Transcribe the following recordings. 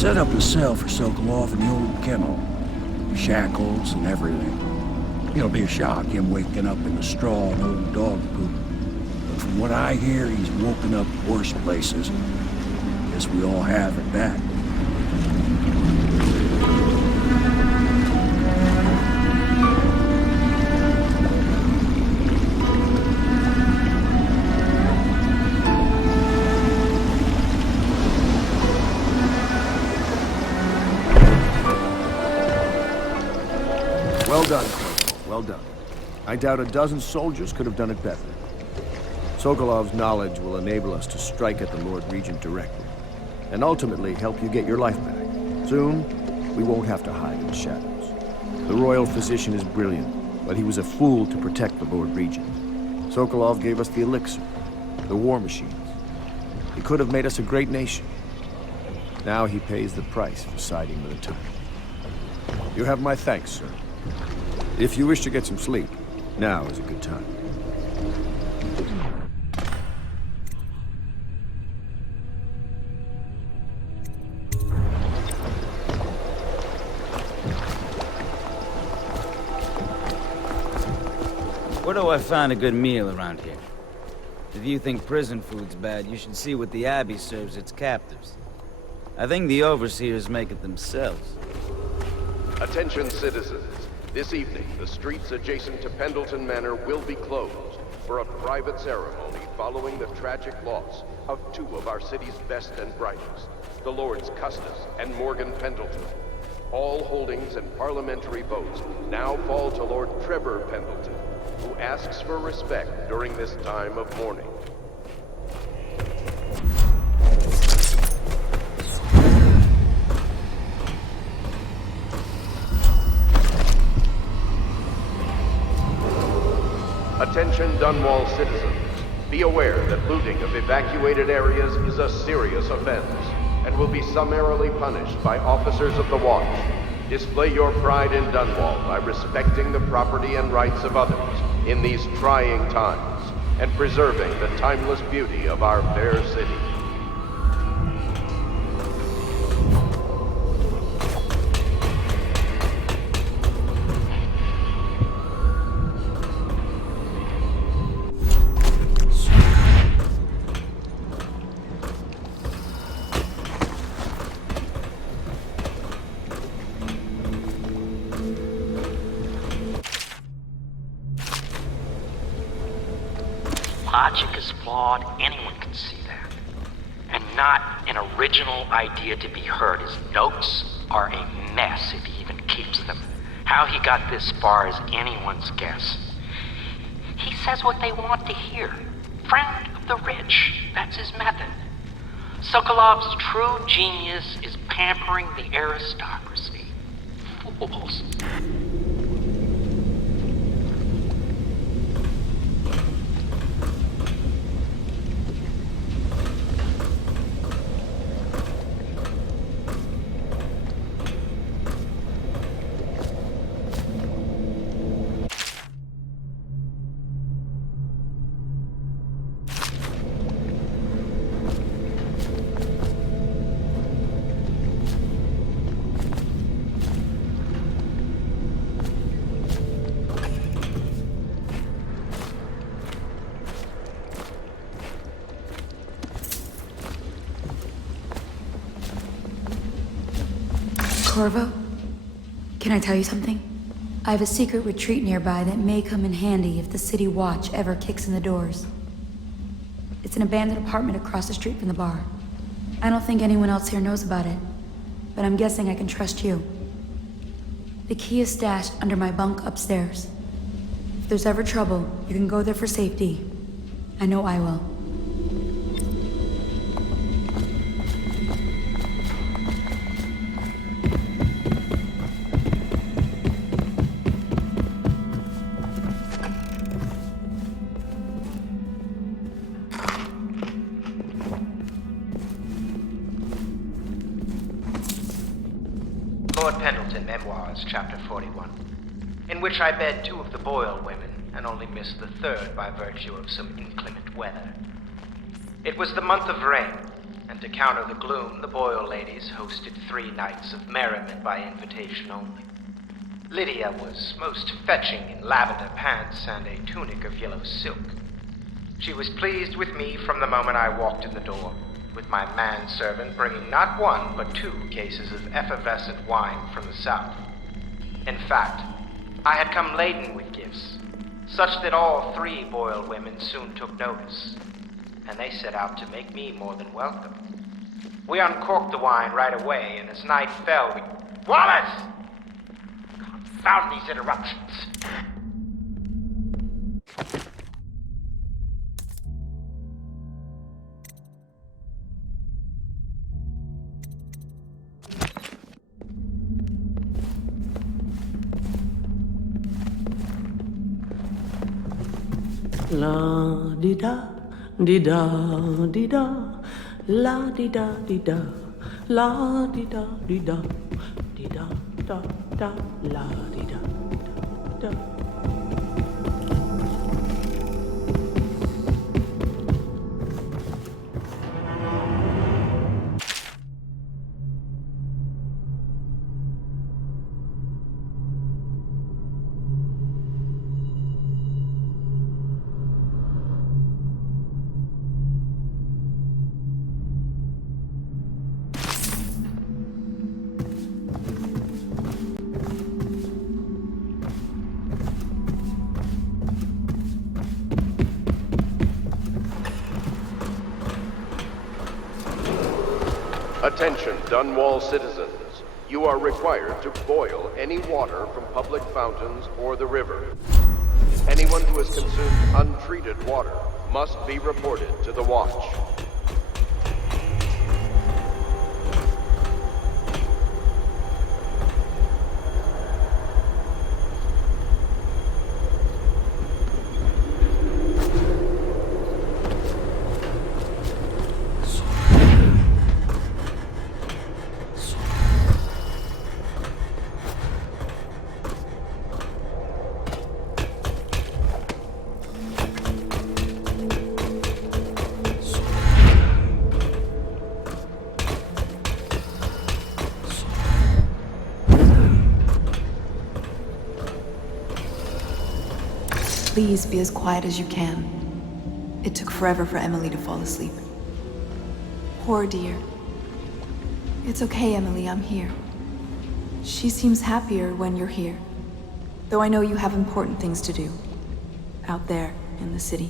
set up a cell for Sokolov in the old kennel. Shackles and everything. It'll be a shock, him waking up in the straw and old dog poop. But from what I hear, he's woken up worse places. Guess we all have at that. Well done, Corporal. Well done. I doubt a dozen soldiers could have done it better. Sokolov's knowledge will enable us to strike at the Lord Regent directly, and ultimately help you get your life back. Soon, we won't have to hide in the shadows. The royal physician is brilliant, but he was a fool to protect the Lord Regent. Sokolov gave us the elixir, the war machines. He could have made us a great nation. Now he pays the price for siding with the tyrant. You have my thanks, sir. If you wish to get some sleep, now is a good time. Where do I find a good meal around here? If you think prison food's bad, you should see what the Abbey serves its captives. I think the overseers make it themselves. Attention, citizens. This evening, the streets adjacent to Pendleton Manor will be closed for a private ceremony following the tragic loss of two of our city's best and brightest, the Lords Custis and Morgan Pendleton. All holdings and parliamentary votes now fall to Lord Trevor Pendleton, who asks for respect during this time of mourning. Attention Dunwall citizens. Be aware that looting of evacuated areas is a serious offense and will be summarily punished by officers of the Watch. Display your pride in Dunwall by respecting the property and rights of others in these trying times and preserving the timeless beauty of our fair city. Logic is flawed, anyone can see that. And not an original idea to be heard. His notes are a mess if he even keeps them. How he got this far is anyone's guess. He says what they want to hear. Friend of the rich, that's his method. Sokolov's true genius is pampering the aristocracy. Fools. Corvo, can I tell you something? I have a secret retreat nearby that may come in handy if the City Watch ever kicks in the doors. It's an abandoned apartment across the street from the bar. I don't think anyone else here knows about it, but I'm guessing I can trust you. The key is stashed under my bunk upstairs. If there's ever trouble, you can go there for safety. I know I will. Lord Pendleton Memoirs, Chapter 41, in which I bed two of the Boyle women and only missed the third by virtue of some inclement weather. It was the month of rain, and to counter the gloom, the Boyle ladies hosted 3 nights of merriment by invitation only. Lydia was most fetching in lavender pants and a tunic of yellow silk. She was pleased with me from the moment I walked in the door, with my manservant bringing not 1 but 2 cases of effervescent wine from the south. In fact, I had come laden with gifts, such that all 3 Boyle women soon took notice, and they set out to make me more than welcome. We uncorked the wine right away, and as night fell, we... Wallace! Confound these interruptions. La di da di da di da, la di da di da, la di da di da, di da da da, la di da da da. Attention, Dunwall citizens. You are required to boil any water from public fountains or the river. Anyone who has consumed untreated water must be reported to the Watch. Please be as quiet as you can. It took forever for Emily to fall asleep. Poor dear. It's okay, Emily, I'm here. She seems happier when you're here. Though I know you have important things to do. Out there, in the city.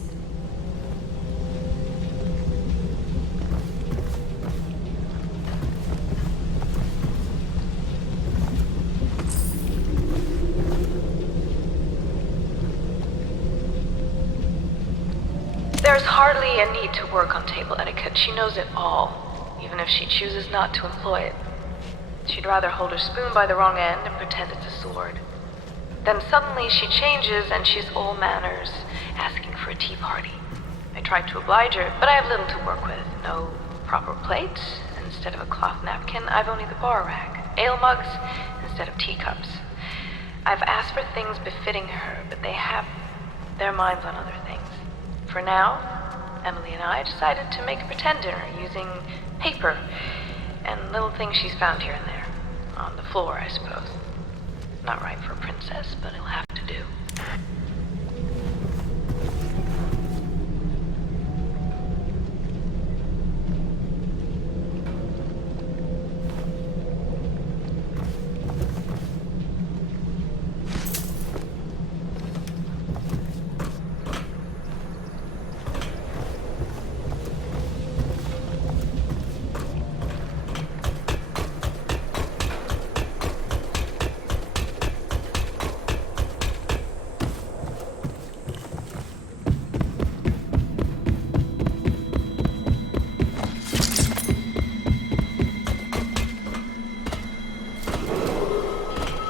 There's hardly a need to work on table etiquette. She knows it all, even if she chooses not to employ it. She'd rather hold her spoon by the wrong end and pretend it's a sword. Then suddenly she changes and she's all manners, asking for a tea party. I tried to oblige her, but I have little to work with. No proper plates. Instead of a cloth napkin, I've only the bar rack. Ale mugs instead of teacups. I've asked for things befitting her, but they have their minds on other things. For now, Emily and I decided to make a pretend dinner using paper and little things she's found here and there. On the floor, I suppose. Not right for a princess, but it'll have to do.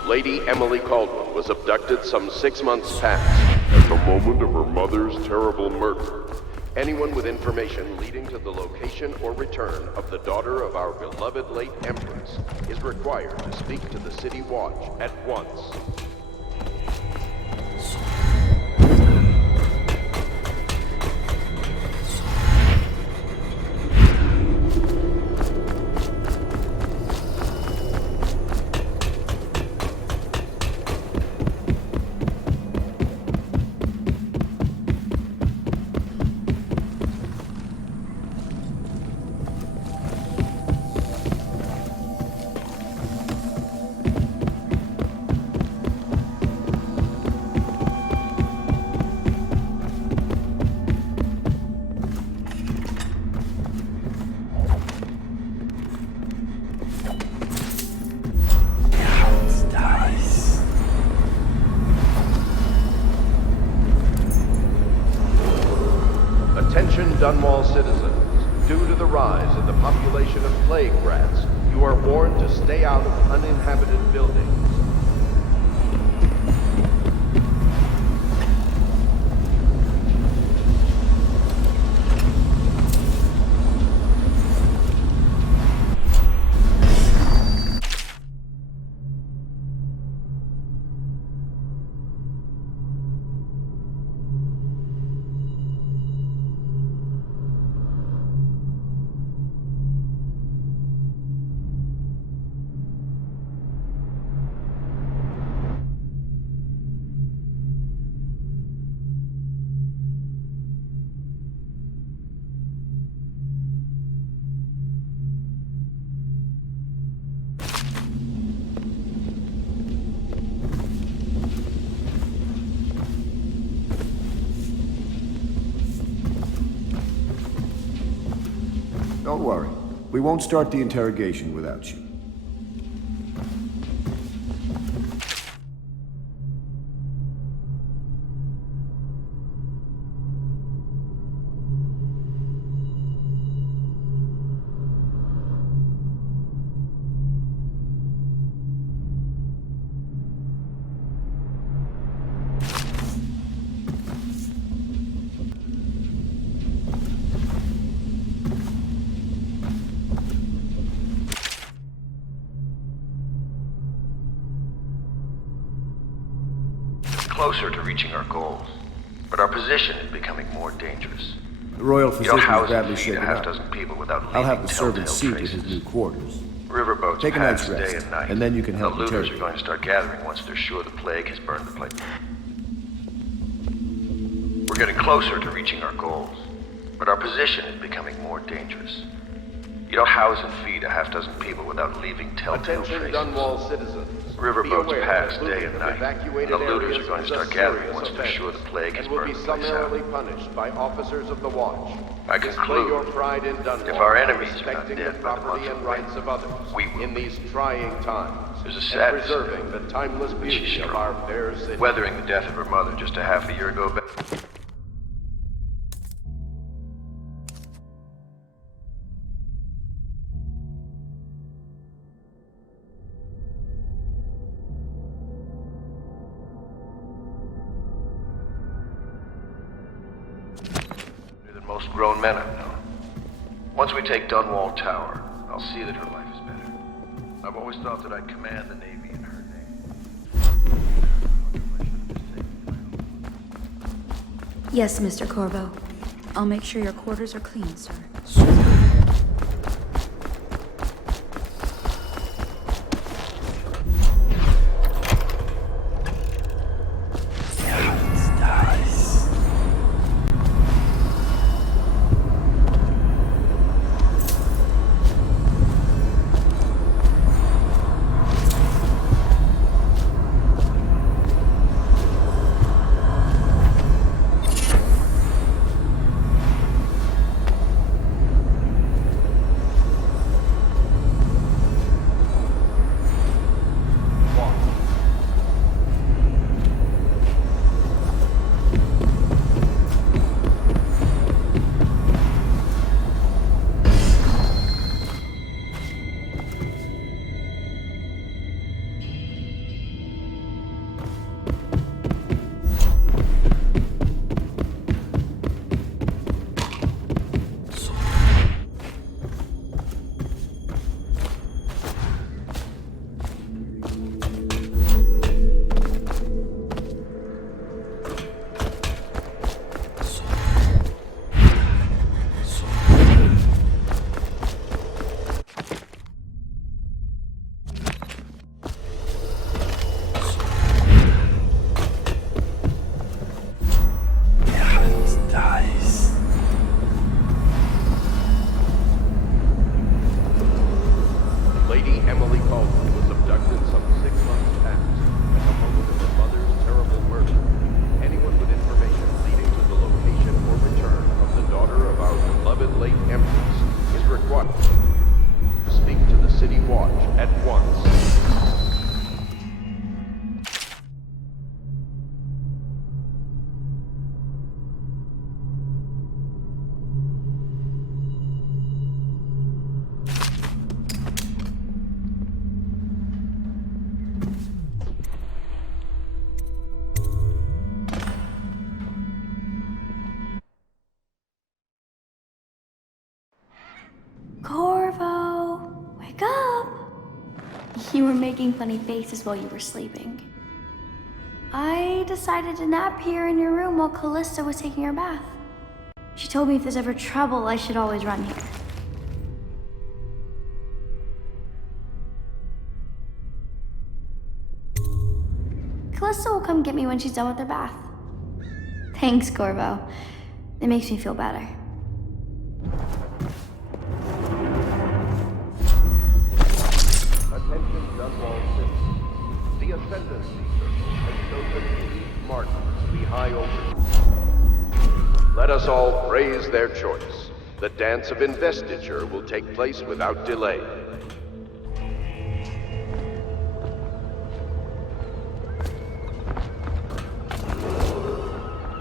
Lady Emily Caldwell was abducted some 6 months past at the moment of her mother's terrible murder. Anyone with information leading to the location or return of the daughter of our beloved late Empress is required to speak to the City Watch at once. Attention Dunwall citizens. Due to the rise in the population of plague rats, you are warned to stay out of uninhabited buildings. Don't worry. We won't start the interrogation without you. Closer to reaching our goals, but our position is becoming more dangerous. The royal You physician don't is house badly and feed shaken a half up. dozen people without leaving I'll have the servants see telltale to his traces. new quarters. Riverboats Take a night's pass day rest, and night, and then you can the help looters are interrogate. going to start gathering once they're sure the plague has burned the place. We're getting closer to reaching our goals, but our position is becoming more dangerous. You don't house and feed a half dozen people without leaving telltale Attention traces. Dunwall citizens. Be Riverboats aware pass that day looting and of night, evacuated and the looters areas are going to is a start gathering serious once they're offense sure the plague has and will burned be the place out. summarily punished by officers of the watch. I Display conclude, your pride in Dunwall if our by enemies are not respecting the dead by the property month and of rights of others we will in be. these trying times, There's a and sadness preserving the timeless but she's beauty of strong. our fair city. Weathering the death of her mother just a half a year ago. Than most grown men I've known. Once we take Dunwall Tower, I'll see that her life is better. I've always thought that I'd command the Navy in her name. Yes, Mr. Corvo. I'll make sure your quarters are clean, sir. Corvo, wake up! You were making funny faces while you were sleeping. I decided to nap here in your room while Callista was taking her bath. She told me if there's ever trouble, I should always run here. Callista will come get me when she's done with her bath. Thanks, Corvo. It makes me feel better. Attention Dunwall citizens. The Ascendancy Circle has chosen Steve Martin to be High Overseer. Let us all praise their choice. The dance of investiture will take place without delay.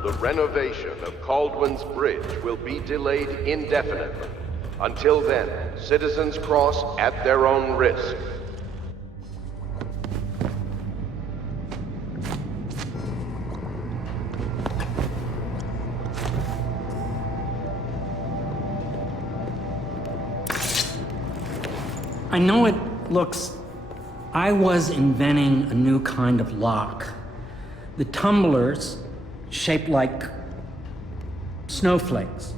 The renovation of Caldwin's Bridge will be delayed indefinitely. Until then, citizens cross at their own risk. I know it looks... I was inventing a new kind of lock. The tumblers, shaped like snowflakes.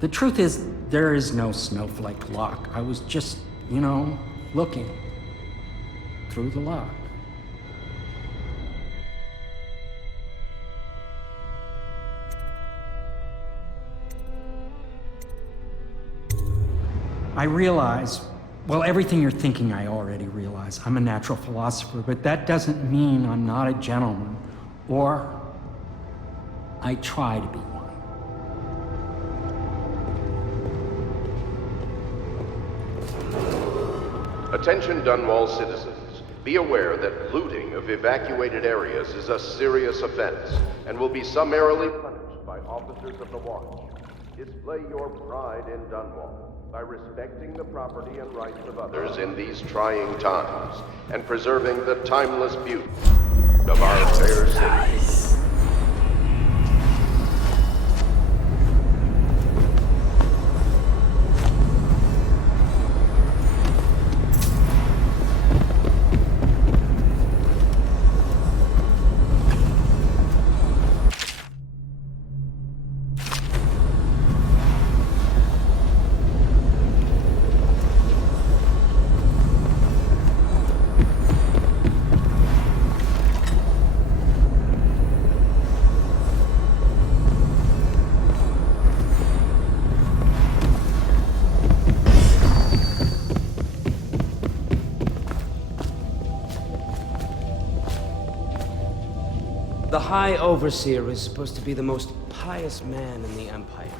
The truth is, there is no snowflake lock. I was just, looking through the lock. I realize, well, everything you're thinking I already realize. I'm a natural philosopher, but that doesn't mean I'm not a gentleman, or I try to be one. Attention Dunwall citizens. Be aware that looting of evacuated areas is a serious offense and will be summarily punished by officers of the Watch. Display your pride in Dunwall by respecting the property and rights of others in these trying times and preserving the timeless beauty of our fair city. The High Overseer is supposed to be the most pious man in the Empire,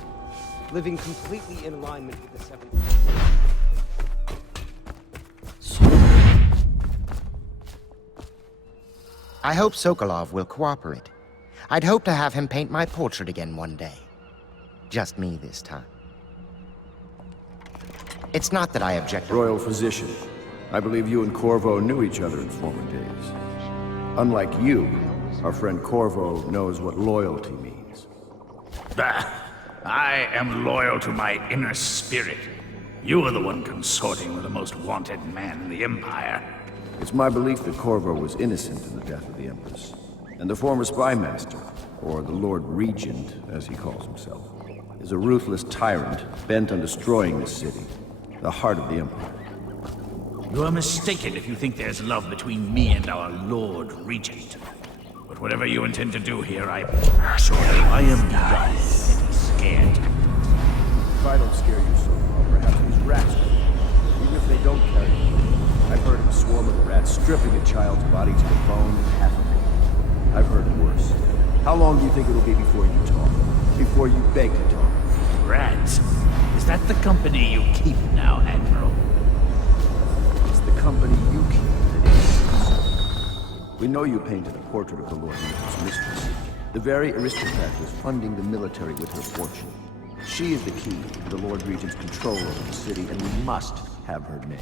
living completely in alignment with the Seventh. I hope Sokolov will cooperate. I'd hope to have him paint my portrait again one day. Just me this time. It's not that I object. Royal Physician, I believe you and Corvo knew each other in former days. Unlike you, our friend Corvo knows what loyalty means. Bah! I am loyal to my inner spirit. You are the one consorting with the most wanted man in the Empire. It's my belief that Corvo was innocent in the death of the Empress. And the former spy master, or the Lord Regent, as he calls himself, is a ruthless tyrant bent on destroying this city, the heart of the Empire. You are mistaken if you think there's love between me and our Lord Regent. But whatever you intend to do here, I am done getting scared. If I don't scare you so well, perhaps these rats will. Even if they don't carry you. I've heard of a swarm of rats stripping a child's body to the bone and half of it. I've heard worse. How long do you think it'll be before you talk? Before you beg to talk? Rats? Is that the company you keep now, Admiral? It's the company you keep that is. We know you painted a portrait of the Lord Regent's mistress. The very aristocrat who's funding the military with her fortune. She is the key to the Lord Regent's control over the city, and we must have her name.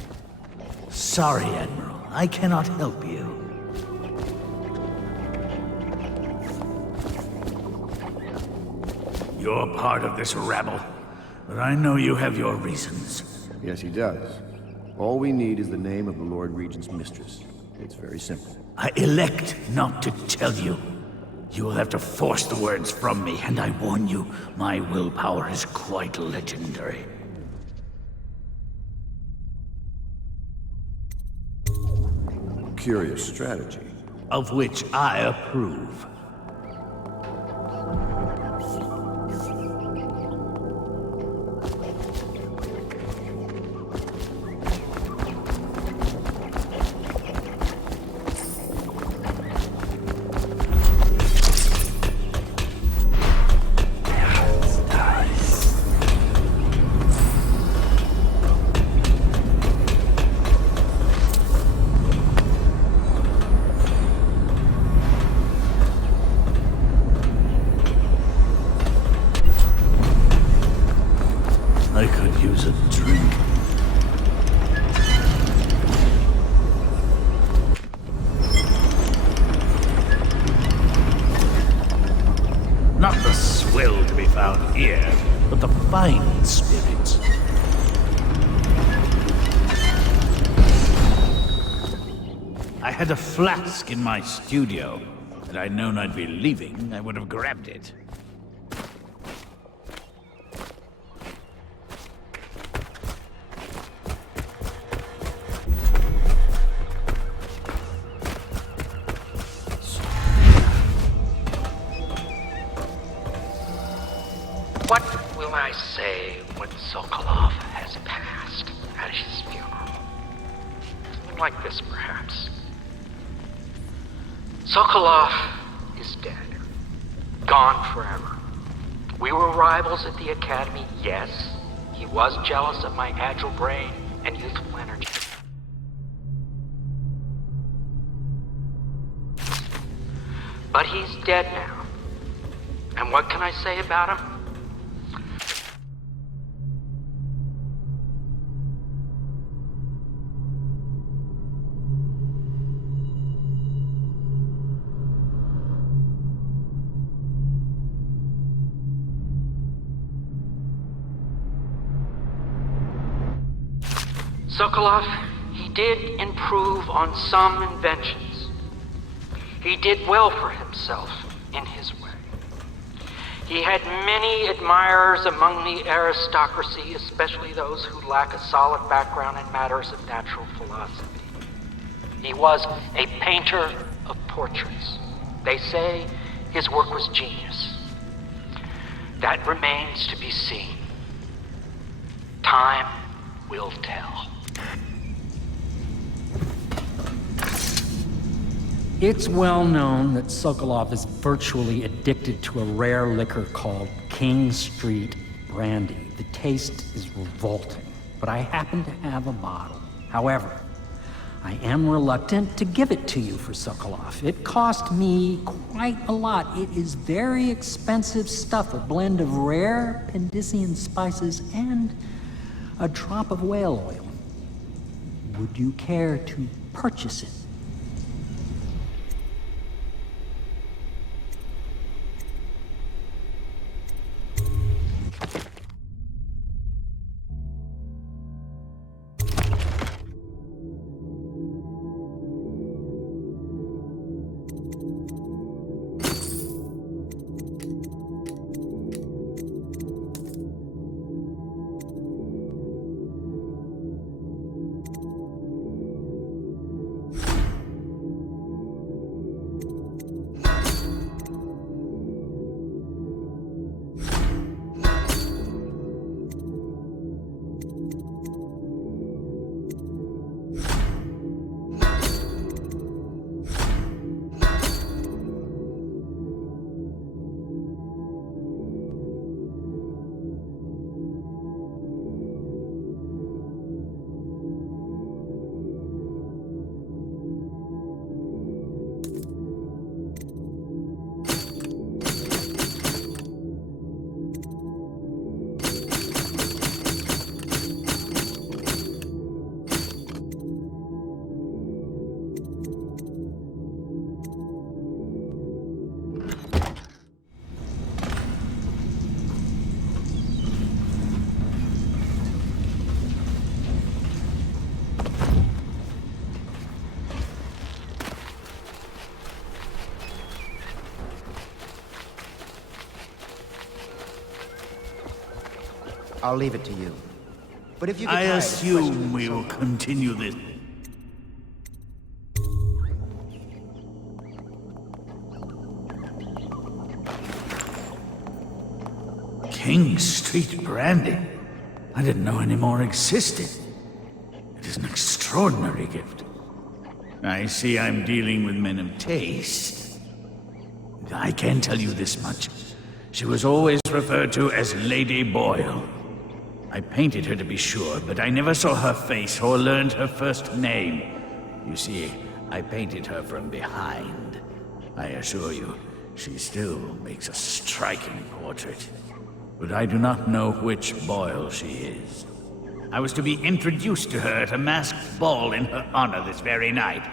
Sorry, Admiral. I cannot help you. You're part of this rabble. But I know you have your reasons. Yes, he does. All we need is the name of the Lord Regent's mistress. It's very simple. I elect not to tell you. You will have to force the words from me, and I warn you, my willpower is quite legendary. Curious strategy. Of which I approve. I could use a drink. Not the swill to be found here, but the fine spirits. I had a flask in my studio. Had I known I'd be leaving, I would have grabbed it. What will I say when Sokolov has passed at his funeral? Something like this, perhaps. Sokolov is dead. Gone forever. We were rivals at the academy, yes. He was jealous of my agile brain and youthful energy. But he's dead now. And what can I say about him? Sokolov, he did improve on some inventions. He did well for himself in his way. He had many admirers among the aristocracy, especially those who lack a solid background in matters of natural philosophy. He was a painter of portraits. They say his work was genius. That remains to be seen. Time will tell. It's well known that Sokolov is virtually addicted to a rare liquor called King Street Brandy. The taste is revolting, but I happen to have a bottle. However, I am reluctant to give it to you for Sokolov. It cost me quite a lot. It is very expensive stuff, a blend of rare Pendician spices and a drop of whale oil. Would you care to purchase it? I'll leave it to you. But if you get I tired of assume questioning we will continue this. King Street brandy? I didn't know any more existed. It is an extraordinary gift. I see I'm dealing with men of taste. I can tell you this much. She was always referred to as Lady Boyle. I painted her to be sure, but I never saw her face or learned her first name. You see, I painted her from behind. I assure you, she still makes a striking portrait. But I do not know which Boyle she is. I was to be introduced to her at a masked ball in her honor this very night.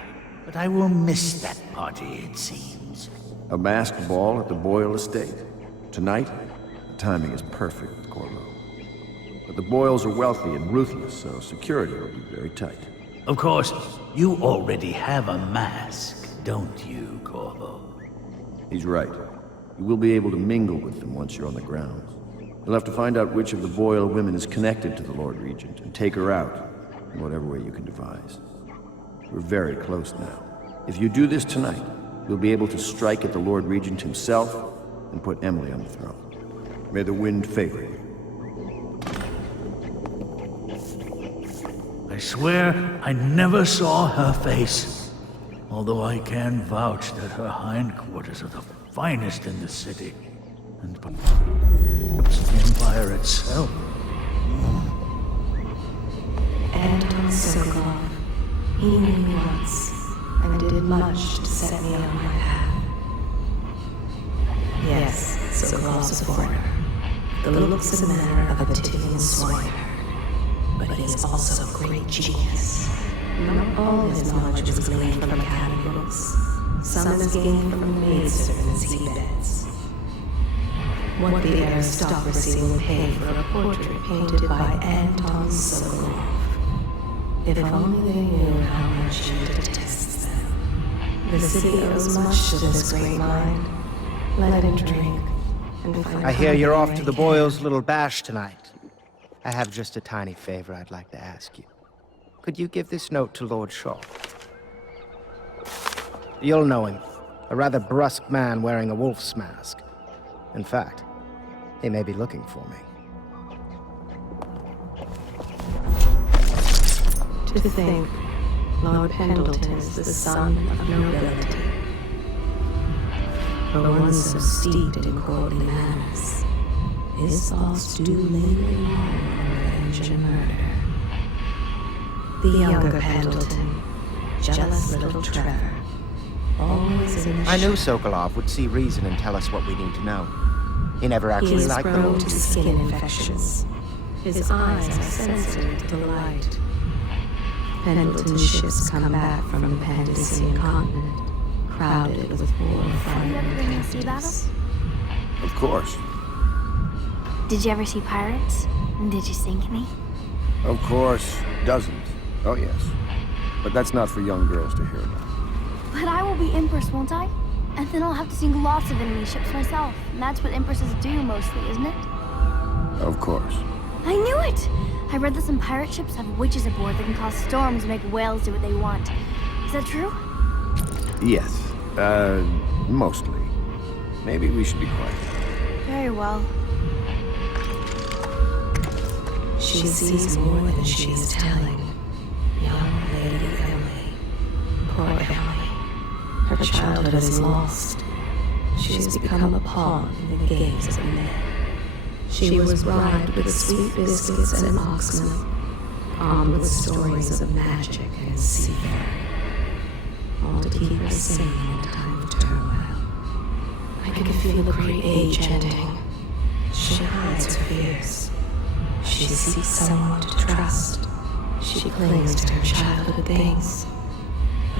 But I will miss that party, it seems. A masked ball at the Boyle estate. Tonight? The timing is perfect, Corvo. But the Boyles are wealthy and ruthless, so security will be very tight. Of course, you already have a mask, don't you, Corvo? He's right. You will be able to mingle with them once you're on the grounds. You'll have to find out which of the Boyle women is connected to the Lord Regent and take her out in whatever way you can devise. We're very close now. If you do this tonight, you'll be able to strike at the Lord Regent himself and put Emily on the throne. May the wind favor you. I swear I never saw her face. Although I can vouch that her hindquarters are the finest in the city. And perhaps the Empire itself. Anton Sokolov. He knew me once, and did much to set me on my path. Yes, Sokolov's a foreigner. The looks and manner of a Bativian swineherd. But he is also a great genius. Not all his knowledge was gleaned from academy books. Some is gained from maidservants he beds. What the aristocracy will pay for a portrait painted by Anton Sokolov. If only they knew how much he detests them. The city owes much to this great mind. Let him drink, and find I hear you're off to the Boyles' little bash tonight. I have just a tiny favor I'd like to ask you. Could you give this note to Lord Shaw? You'll know him. A rather brusque man wearing a wolf's mask. In fact, he may be looking for me. To think, Lord Pendleton is the son of nobility. For one so steeped in courtly manners, his thoughts do linger long on revenge and murder. The younger Pendleton, jealous little Trevor, always in the I knew Sokolov would see reason and tell us what we need to know. He never actually liked the prone Lord. to skin infections. His eyes are sensitive to the light. Pendleton's ships come back from the Pandician continent, crowded with war-frightened captives. Of course. Did you ever see pirates? And did you sink any? Of course. Dozens. Oh, yes. But that's not for young girls to hear about. But I will be Empress, won't I? And then I'll have to sink lots of enemy ships myself. And that's what Empresses do mostly, isn't it? Of course. I knew it! I read that some pirate ships have witches aboard that can cause storms and make whales do what they want. Is that true? Yes. Mostly. Maybe we should be quiet. Very well. She sees more than she is telling. Young Lady Emily. Poor Emily. Her childhood is lost. She has become a pawn in the games of men. She was bribed with sweet biscuits and ox milk, armed with stories of magic and seafaring, all to keep her sane in time of turmoil. I can feel the great age ending. She hides her fears. She seeks someone to trust. She clings to her childhood things,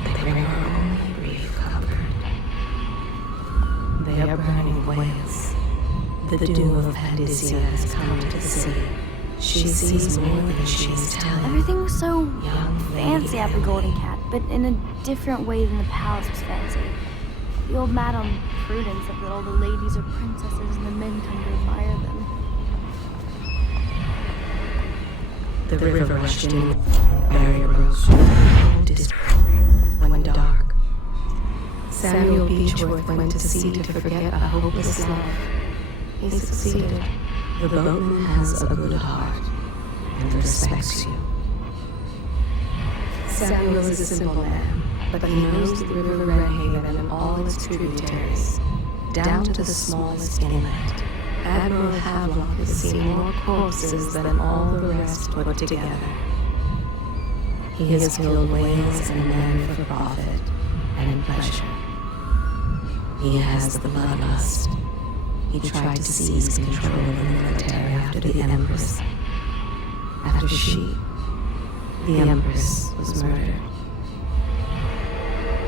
but they bring her only brief comfort. They are burning whales. The doom of Pandisia has come to the sea. She sees more than she is telling. Everything was so fancy at the Golden Cat, but in a different way than the palace was fancy. The old Madame Prudence said that all the ladies are princesses and the men come to admire them. The river rushed in, barrier rose, when dark. Samuel Beechworth went to sea to forget a hopeless love. He succeeded. The boatman has a good heart and respects you. Samuel is a simple man, but he knows the River Redhaven and all its tributaries, down to the smallest inlet. Admiral Havelock has seen more corpses than all the rest put together. He has killed whales and men for profit and pleasure. He has the bloodlust. He tried to seize control of the military after the Empress. After she, the Empress, was murdered.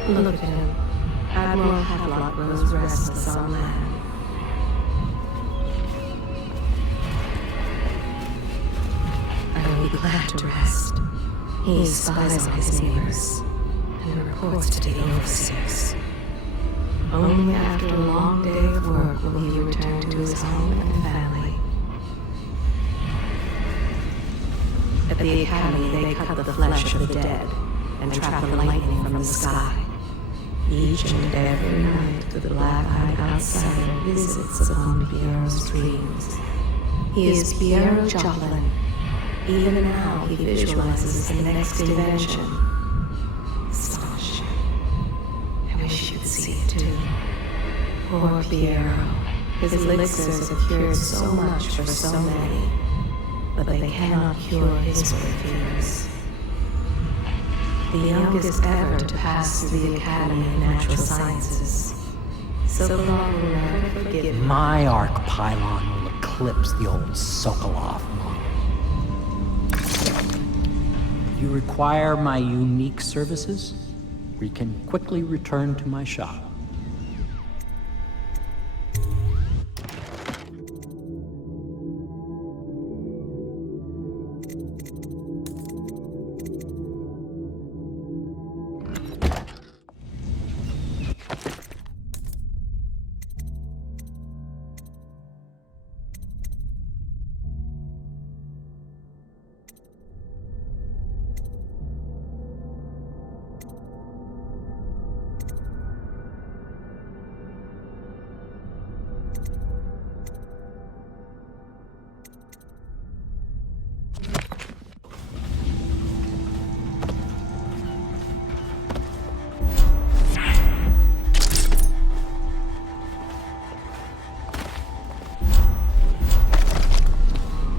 Look at him. Admiral Havelock grows restless on land. I will be glad to rest. He spies on his neighbors and reports to the overseers. Only after a long day of work will he return to his home and family. At the Academy, they cut the flesh of the dead and trap the lightning from the sky. Each and every night, the black-eyed outsider visits upon Piero's dreams. He is Piero Joplin. Even now, he visualizes the next invention. Astonishing. I wish you could see it too. Poor Piero. His elixirs have cured so much for so many, but they cannot cure his great fears. The youngest ever to pass through the Academy of Natural Sciences. Sokolov will never forgive him. My arc pylon will eclipse the old Sokolov model. You require my unique services? We can quickly return to my shop.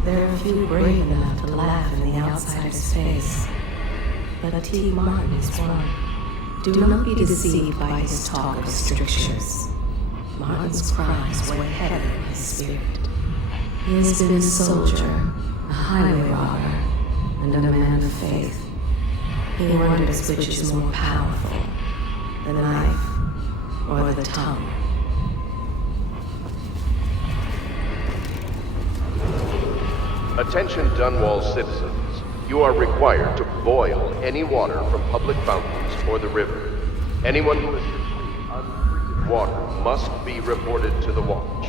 There are few brave enough to laugh in the outsider's face, but T. Martin is one. Do not be deceived by his talk of strictures. Martin's crimes weigh heavy on his spirit. He has been a soldier, a highway robber, and a man of faith. He wonders which is more powerful, the knife or the tongue. Attention Dunwall citizens. You are required to boil any water from public fountains or the river. Anyone who is untreated water must be reported to the watch.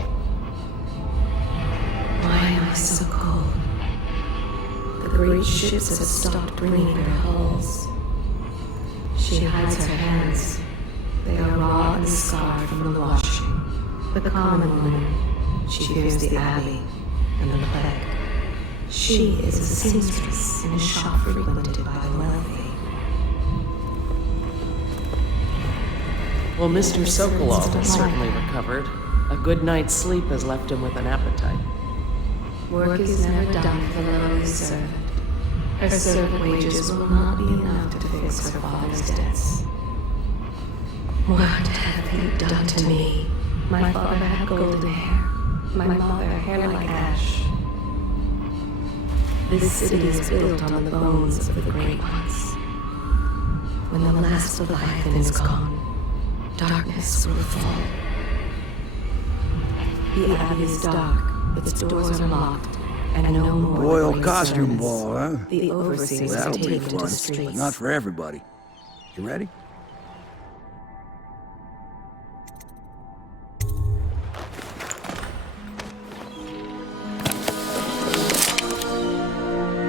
Why am I so cold? The great ships have stopped bringing their hulls. She hides her hands. They are raw and scarred from the washing. The common woman. She fears the abbey and the plague. She is a seamstress in a shop frequented by the wealthy. Well, Mr. Sokolov has certainly recovered. A good night's sleep has left him with an appetite. Work is never done for the lowly servant. Her servant wages will not be enough to fix her father's debts. What have you done to me? My father had golden hair. My mother, hair like ash. This city is built on the bones of the great ones. When the last Leviathan is gone, darkness will fall. The abbey is dark, its doors are locked, and no more. Royal costume ball, huh? The overseers That'll take be it to fun, the streets. but not for everybody. You ready?